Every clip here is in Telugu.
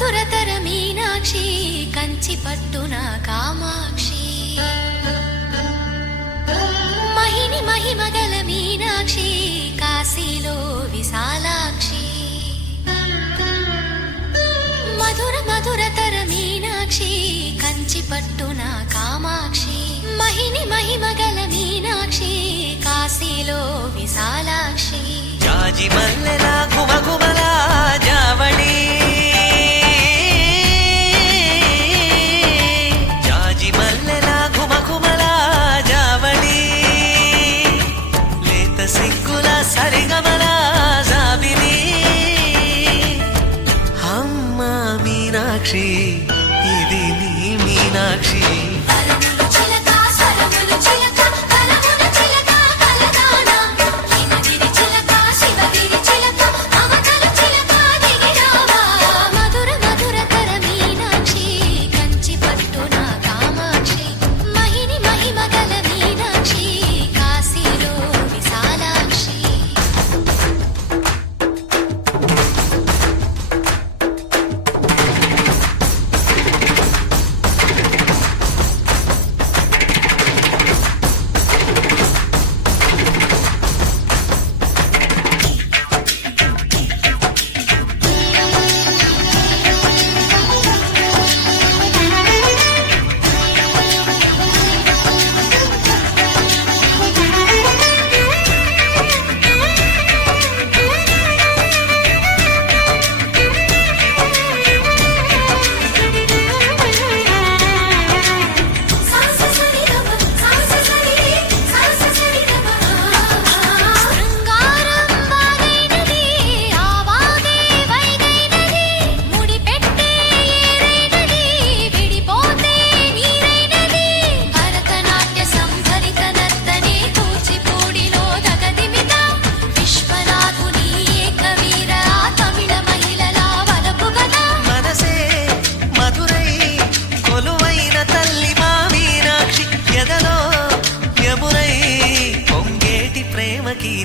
మధురతర మీనాక్షి కంచి పట్టున కామాక్షి మహిని మహిమగల మీనాక్షి కాశీలో విశాలాక్షి మధుర మధురతర మీనాక్షి కంచి పట్టున కామాక్షి మహిని మహిమగల మీనాక్షి కాశీలో విశాలాక్షి జాజి మల్లెలా గుమగుమలా జావళి జాజి మల్లెలా గుమగుమలా జావళి లేత సిగ్గుల సరిగమల జాబిలి అమ్మ మీనాక్షి ఇది నీ మీనాక్షి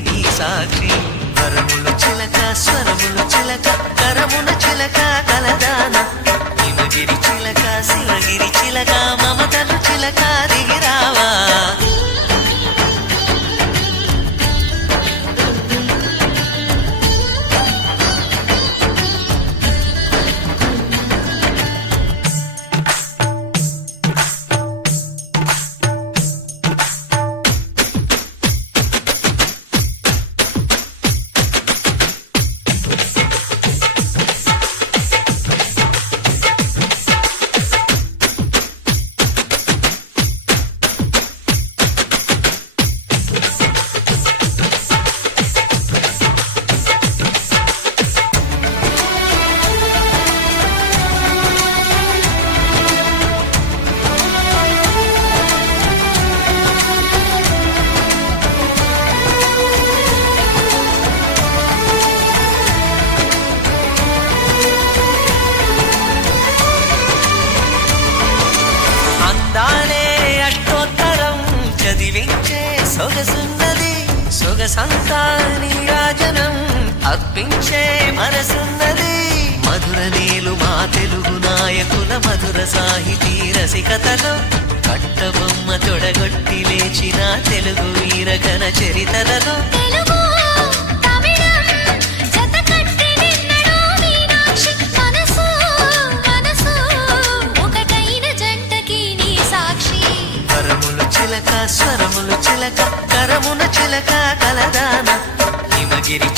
నీ సాక్షి వరములు చిలక స్వరములు చిలక కరమున చిలక కలదాన హిమగిరి చిలక శివగిరి చిలక మమతలు చిలక దిగిరావా సొగసున్నది సొగసంతా నీరాజనం అర్పించే మనసున్నది మధుర నీలు మా తెలుగు నాయకుల మధుర సాహితీ రసికతలో కట్టబొమ్మ తొడగొట్టి లేచిన తెలుగు వీరగణ చరితలలో చిలక స్వరములు చిలక కరమున చిలక కలదాన హిమగిరి